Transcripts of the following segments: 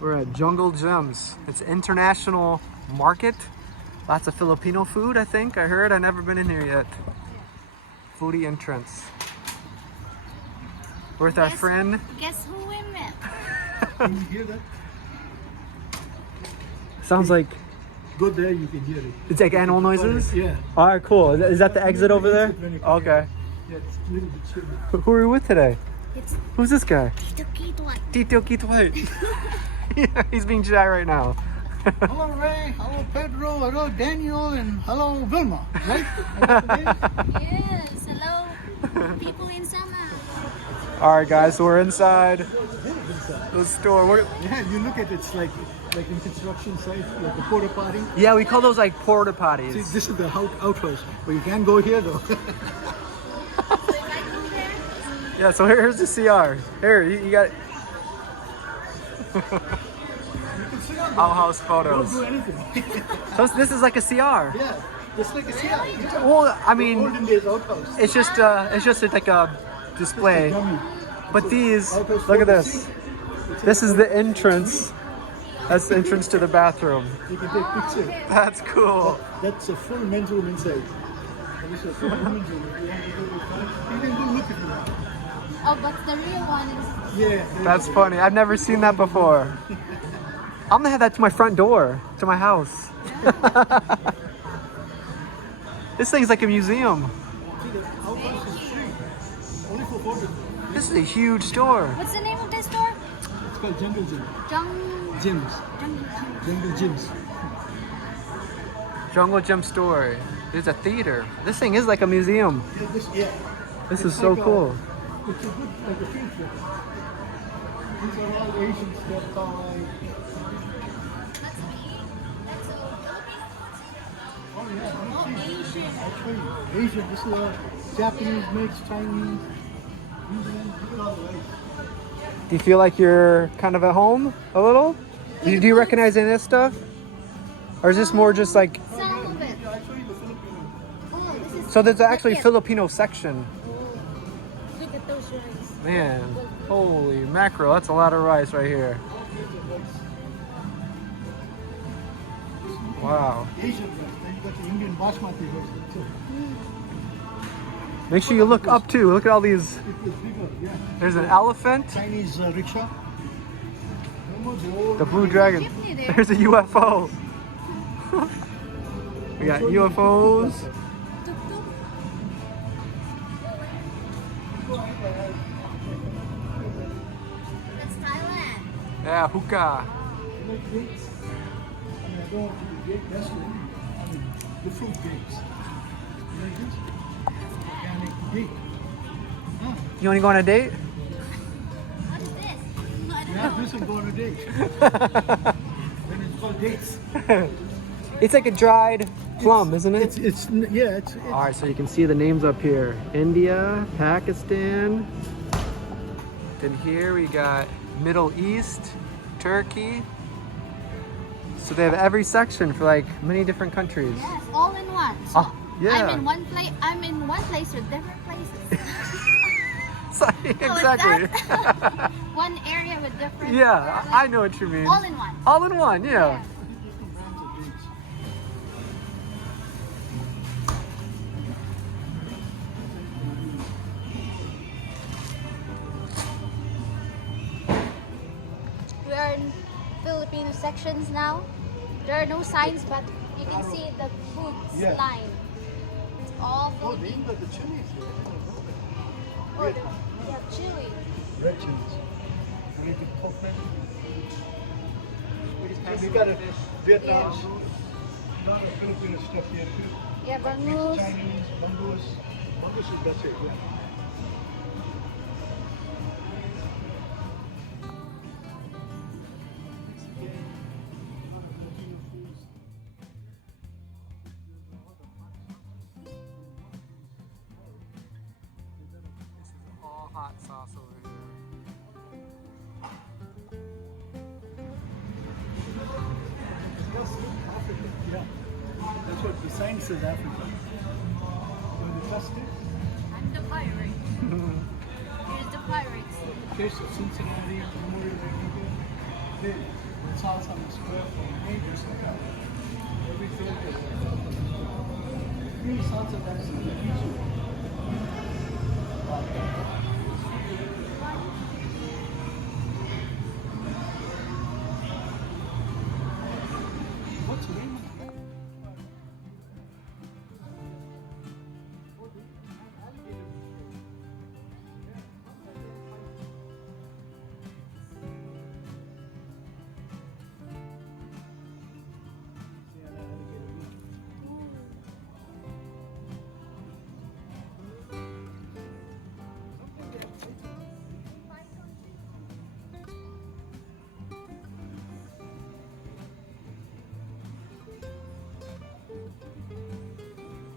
We're at Jungle Gems. It's international market. Lots of Filipino food, I think. I heard. I've never been in here yet. Foodie entrance. We're with our friend. Guess who we met? Can you hear that? Sounds like Go there, you can hear it. it's like animal noises? Yeah. All right, cool. Is that the exit over there? Okay. Yeah, it's a little bit chilly. Who are we with today? It's Who's this guy? Tito. Tito Keith White. Yeah, he's being shy right now. Hello, Ray. Hello, Pedro. Hello, Daniel. And hello, Vilma. Right? I got the names? Yes, hello. People in summer. All right, guys, so we're inside the store. Yeah, you look at it, it's like in construction site, like a porta potty. Yeah, we call those like porta potties. See, this is the outhouse, but you can't go here though. Yeah, so here's the CR. Here, you got You can sit on outhouse Don't photos. do anything. So this is like a CR. Yeah, just like a CR. Well, I mean, Olden days outhouse. it's just like a display. Dummy. But these, Outhouse look at photo. this. This is the entrance. That's the entrance to the bathroom. You can take picture. That's cool. That's a full men's room inside. That is a full women's room. If you want to go with you can go look at it. Oh, but the real one is. Yeah. That's funny. I've never seen that before. I'm gonna have that to my front door, to my house. This thing's like a museum. See, the outhouse is free. Only for photos. This is a huge store. What's the name of this store? It's called Jungle Gym. Jungle Jungle Gyms. Jungle Gym store. There's a theater. This thing is like a museum. Yeah. This is It's so like cool. It's a good, like a field trip. These are all Asian stuff. Oh yeah, Asian. I'll show you. Asian. This is Japanese mix, Chinese, Indian. Look at all the rice. Do you feel like you're kind of at home a little? Do you recognize any of this stuff? Or is this more just like, Some of it. Yeah, I'll show you the Filipino. Oh, this is. so there's actually Yeah. Filipino section. Oh, look at those rice. Man, holy mackerel, that's a lot of rice right here. Wow. Asian rice. Then you got the Indian basmati rice. So Make sure you look up too. Look at all these. it is bigger, yeah. There's an elephant, Chinese rickshaw. the blue dragon. Jeepney there. There's a UFO. We got UFOs. Tuk-tuk. That's Thailand. Yeah, hookah. You like dates? I mean, I don't want you to date yesterday. I mean, the fruit dates. You like this? Organic date. Huh? You want to go on a date? What is this? I don't Yeah, know. this is going on a date. Then it's called dates. It's like a dried plum, isn't it? It's All right, so you can see the names up here. India, Pakistan. Then here we got Middle East, Turkey. So they have every section for like many different countries. Yes, all in one. So Oh, yeah. I'm in one place with different places. So, Oh, is exactly. that? One area with different. Yeah, I know what you mean. All in one. All in one, yeah. We are in Filipino sections now. There are no signs, but you can see the foods Yeah. line. It's all Oh, they Filipino. even got the chilies here. Oh, they have chili. Red chilies. We need to coconut. We got a Vietnam. Yeah. Lot of Filipino stuff here too. Yeah, bangus. Chinese, bangus. Bangus is that's it, yeah. This is all hot sauce over here. Yeah. That's what the sign says, Africa. Want to test it? I'm the pirate. Here's the pirates. Taste of Cincinnati, Memorial, Africa. There. salsa square from neighbors. Every Thursday. Really salsa that's the issue. What's the name?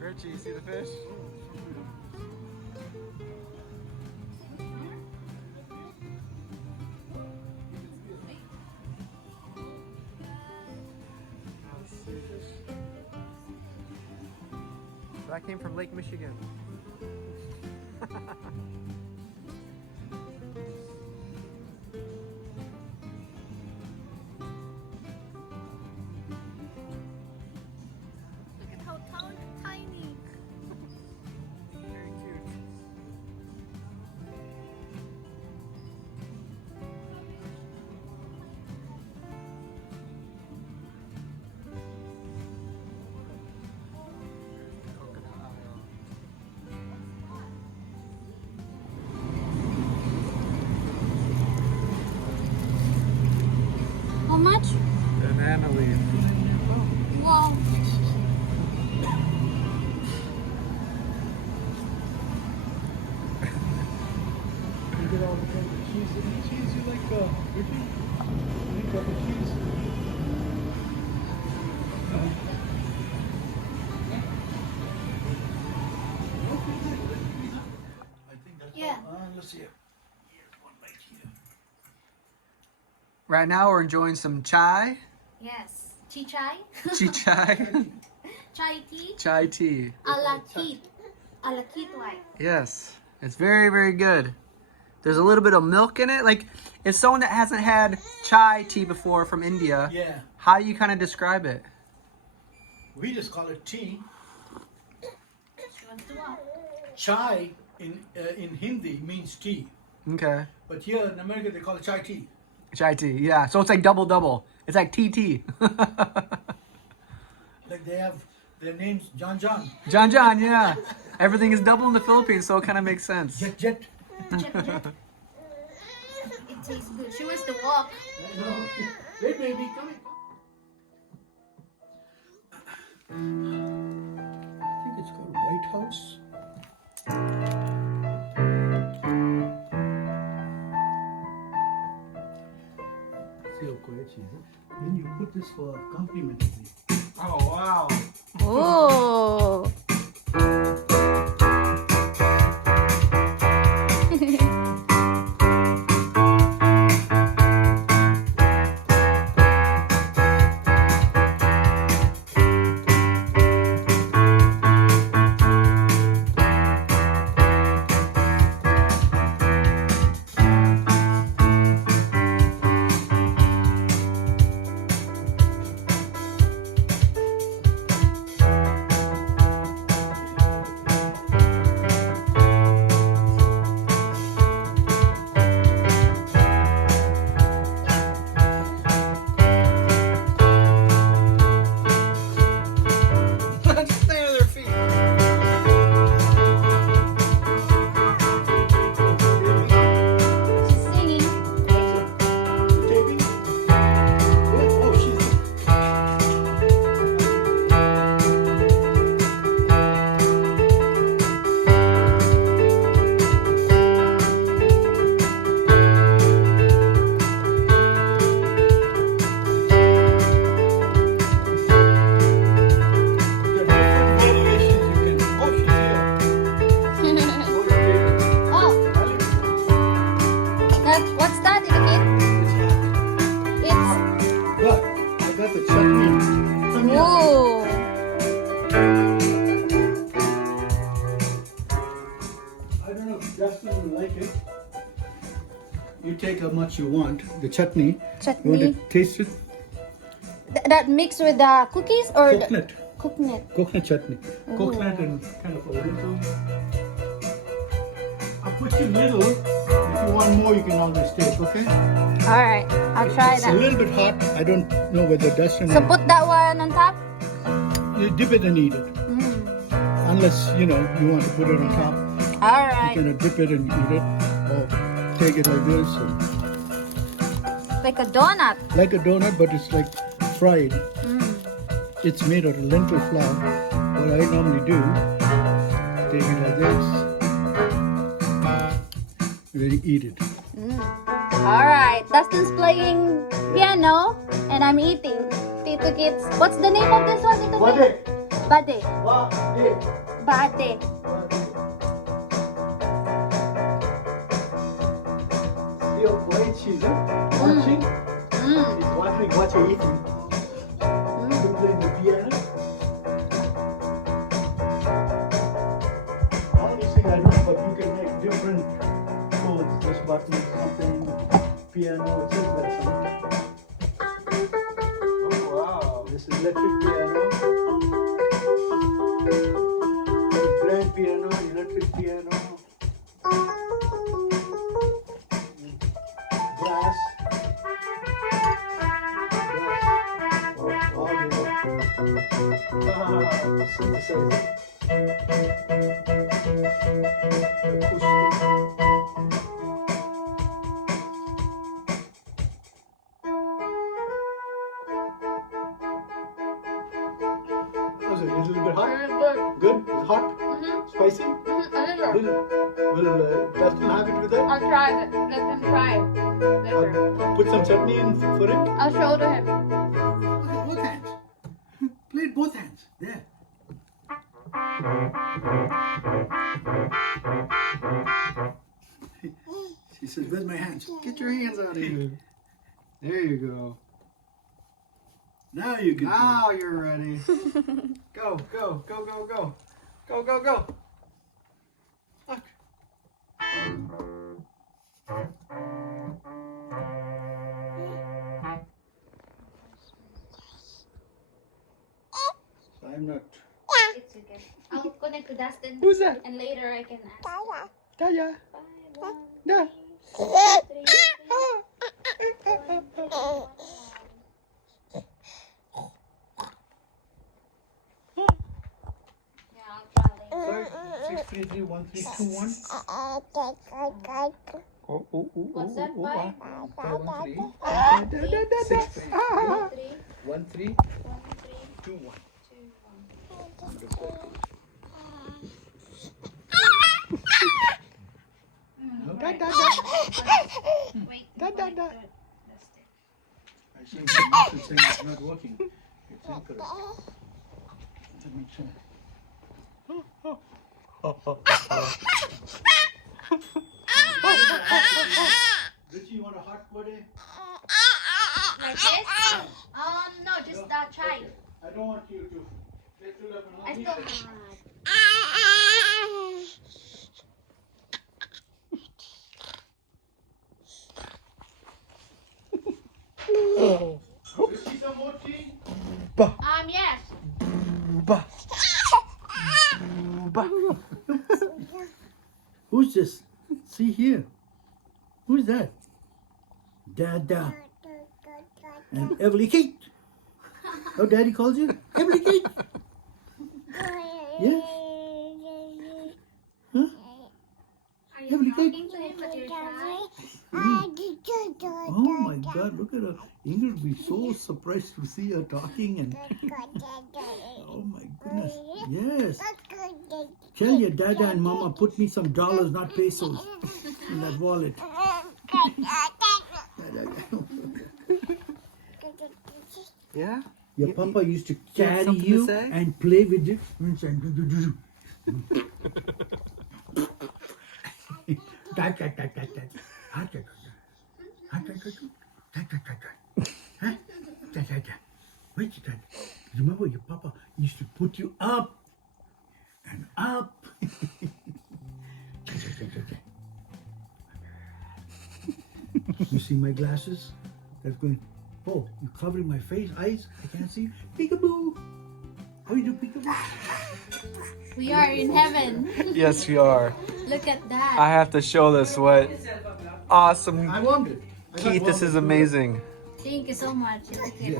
Richie, you see the fish? That came from Lake Michigan. Look at how tiny. Very cute. Coconut oil. How much? Banana leaf. Wow. You get all the cheese. Any cheese you like, Ricky? Any type of cheese? I think that's Yeah. let's see it. Here's one right here. Right now we're enjoying some chai. Yes. Chai. Chai. Chai tea. Chai tea. Alakit. Alakit white. Yes. It's very, very good. There's a little bit of milk in it. Like, if someone that hasn't had chai tea before from India, Yeah. how do you kind of describe it? We just call it tea. She wants to walk. Chai in Hindi means tea. Okay. But here in America they call it chai tea. Chai tea, yeah. So it's like double. It's like TT. Like they have their names John. John, yeah. Everything is double in the Philippines, so it kind of makes sense. Jet. Jet. It tastes good. She wants to walk. Hey baby, come in. I think it's called White House. Then you put this for accompaniment. Oh, wow. Oh. Stay on their feet. She's singing. Taping? Oh, she's. What's that in again? It's Look, I got the chutney. whoa. I don't know if Dustin will like it. You take how much you want. The chutney. You want Chutney. to taste it? That mixed with the cookies or Coconut. coconut? Coconut chutney. Coconut and kind of a little. I'll put you little. If you want more, you can always take, okay? All right, I'll try It's a that. little bit hot. I don't know whether Dustin. So put that one on top. You dip it and eat it. Unless, you know, you want to put it on top. All You right, can dip it and eat it. Or take it like this. Or like a donut. like a donut, but it's like fried. It's made out of lentil flour. What I normally do, take it like this. And then you eat it. All right, Dustin's playing piano and I'm eating. Tito Kids. What's the name of this one, Tito Kids? Bade. Bade. Still quiet, she's watching. She's watching what you're eating. You playing the piano. All these things I know, but you can make different codes. This button, something, piano, etc. Oh wow! This is electric piano. Grand piano, electric piano. Brass. Synthesizer. Was it a little bit hot? Good? Hot? Spicy? Will Dustin have it with it? I'll try it. Let him try it later. Put some chutney in for it? I'll show to him. Both hands. Play it both hands. There. She says, with my hands. Get your hands out of here. There you go. Now you can. Now you're ready. Go, go, go, go, go. Go, go, go. Look. I'm not. It's okay. I'll connect to Dustin. Who's that? And later I can ask. Daya. 5, 1, Da. 3, 1. Yeah, I'll try later. 633-1321. What's that, 5? 1 3 1, 3, 2 1. 2, 1. Da, da, da. Wait. Da, da, da. I think the message saying it's not working. It's incorrect. Let me check. Richie, you want a hot buddy? Like this? No, just try. I don't want you to get to up and I still. Richie, some more tea? Yes. Ba. Ba. Who's this? See here. Who's that? Dada. And Everly Kate. Oh, Daddy calls you? Everly Kate. Yeah? Huh? Are you Everly Kate. talking to him but you're shy? Oh my God, look at her. Ingrid will be so surprised to see her talking and oh my goodness. Yes. Tell your dada and mama put me some dollars, not pesos, in that wallet. Yeah? Your papa used to you have carry something to you say? and play with it. Remember, your papa used to put you up and up. You see my glasses? That's going. Oh, you're covering my face, eyes. I can't see. Peekaboo. How you do peekaboo? We are in heaven. Yes, we are. Look at that. I have to show this. What awesome. I warmed it. Keith, this is amazing. Thank you so much. Look at Yeah.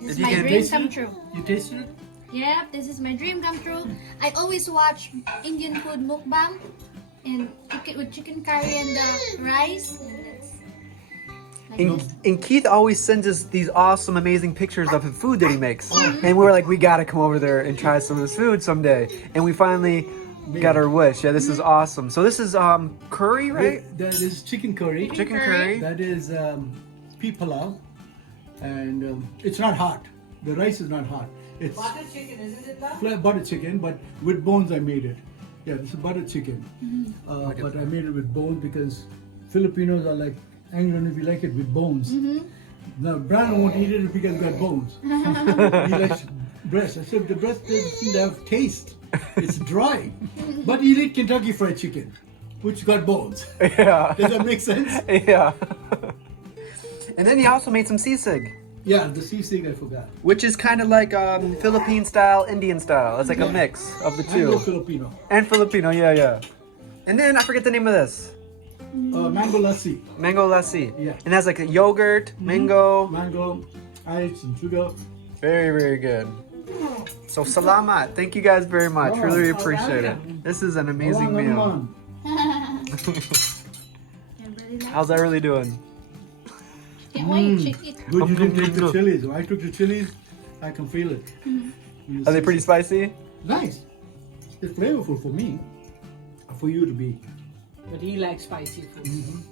This is Did you my get a dream taste come it? true. You tasted it? Yeah, this is my dream come true. I always watch Indian food mukbang and with chicken curry and rice. And it's And Keith always sends us these awesome, amazing pictures of the food that he makes. And we were like, we gotta come over there and try some of this food someday. And we finally got our wish. Yeah, this is awesome. So this is curry, right? That is chicken curry. Chicken curry. That is pea palau. And it's not hot. The rice is not hot. It's Butter chicken, isn't it that? butter chicken, but with bones I made it. Yeah, this is butter chicken. But I made it with bones because Filipinos are like, Anglo, if you like it with bones. Now, Brandon won't eat it because it's got bones. He likes breast. I said, the breast doesn't have taste. It's dry. But you eat Kentucky Fried Chicken, which got bones. Yeah. Does that make sense? Yeah. And then he also made some sisig, Yeah, the sisig I forgot. which is kind of like Philippine style, Indian style. It's like a mix of the Mango two. Filipino. And Filipino, yeah. And then I forget the name of this. Mango lassi. Mango lassi. Yeah. And it has like a yogurt, mango. Mango, ice, and sugar. Very, very good. So salamat. Thank you guys very much. Oh, Really appreciate it. This is an amazing meal. How's that really doing? can't wait. Check it. Good, you didn't take the chilies. When I took the chilies, I can feel it. Are they pretty spicy? Nice. It's flavorful for me. For you to be. But he likes spicy food.